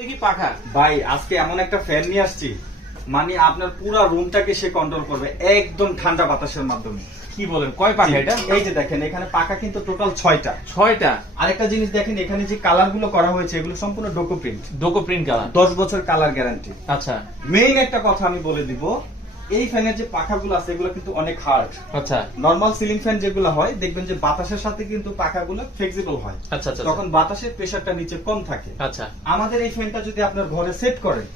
দেখি পাখা ভাই আজকে এমন একটা ফ্যান নিয়ে আসছি, মানে আপনার পুরো রুমটাকে সে কন্ট্রোল করবে একদম ঠান্ডা বাতাসের মাধ্যমে। কি বলেন, কয় পাখা এটা? এই যে দেখেন এখানে পাখা কিন্তু টোটাল 6টা। 6টা। আরেকটা জিনিস দেখেন, এখানে যে কালার গুলো করা হয়েছে এগুলো সম্পূর্ণ ডোকো প্রিন্ট, ডোকো প্রিন্ট কালার। 10 বছর কালার গ্যারান্টি। আচ্ছা মেইন একটা কথা আমি বলে দিব, এই ফ্যানের যে পাখাগুলো আছে এগুলো কিন্তু অনেক হার্ড। আচ্ছা নরমাল সিলিং ফ্যান যেগুলো হয় দেখবেন যে বাতাসের সাথে কিন্তু পাখাগুলো ফ্লেক্সিবল হয়, আচ্ছা আচ্ছা তখন বাতাসের প্রেসারটা নিচে কম থাকে। আচ্ছা। আমাদের এই ফ্যানটা যদি আপনার ঘরে সেট করেন,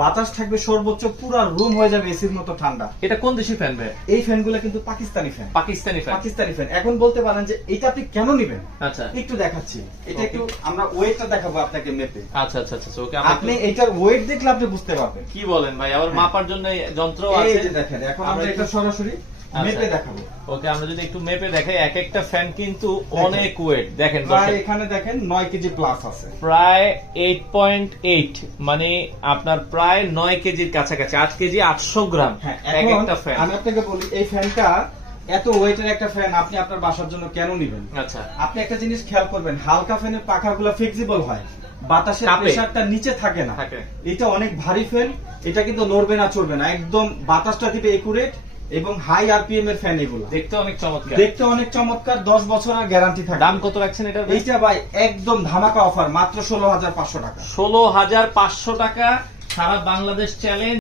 বাতাস থাকবে সর্বোচ্চ, পুরো রুম হয়ে যাবে এসির মতো ঠান্ডা। এটা কোন দেশি ফ্যান ভাই? এই ফ্যানগুলো কিন্তু Pakistani fan. Pakistani fan. Pakistani fan. এখন বলতে পারেন যে এটা আপনি কেন নেবেন, আচ্ছা একটু দেখাচ্ছি। এটা Okay. একটু আমরা ওয়েটটা দেখাবো আপনাকে মেপে। আচ্ছা আচ্ছা আচ্ছা ওকে। আপনি এটার ওয়েট দেখলে আপনি বুঝতে পারবেন। কি বলেন ভাই, আবার মাপার জন্য যন্ত্র এই আছে? যে দেখেন, এখন আমরা আমরা এটা সরাসরি মেপে দেখাবো। ওকে, আমরা যদি একটু মেপে দেখাই, এক একটা ফ্যান কিন্তু দেখেন। অনেক ওয়েট। দেখেন প্রায় দর্শক, এখানে দেখেন 9 কেজি প্লাস আছে। প্রায় 8.8, মানে আপনার প্রায় 9 কেজির কাছাকাছি, 8 কেজি 800 গ্রাম হ্যাঁ, এক এখন একটা ফ্যান। আমি আপনাকে বলি, এই ফ্যানটা এত ওয়েটের একটা ফ্যান আপনি আপনার বাসার জন্য কেন নেবেন? আচ্ছা আপনি একটা জিনিস খেয়াল করবেন, হালকা ফ্যানের পাখাগুলো ফ্লেক্সিবল হয়, বাতাসের চাপে। প্রেসারটা নিচে থাকে না। থাকে। এটা অনেক ভারী ফ্যান, এটা কিন্তু নড়বে না চড়বে না, একদম বাতাসটা দিবে একুরেট এবং হাই আরপিএম এর ফ্যান এগুলো। দেখতে অনেক চমৎকার। দেখতে অনেক চমৎকার, 10 বছরের গ্যারান্টি থাকে। দাম কত রাখছেন এটা? এইটা ভাই একদম ধামাকা অফার, মাত্র 16,500 টাকা। 16,500 টাকা, সারা বাংলাদেশ চ্যালেঞ্জ।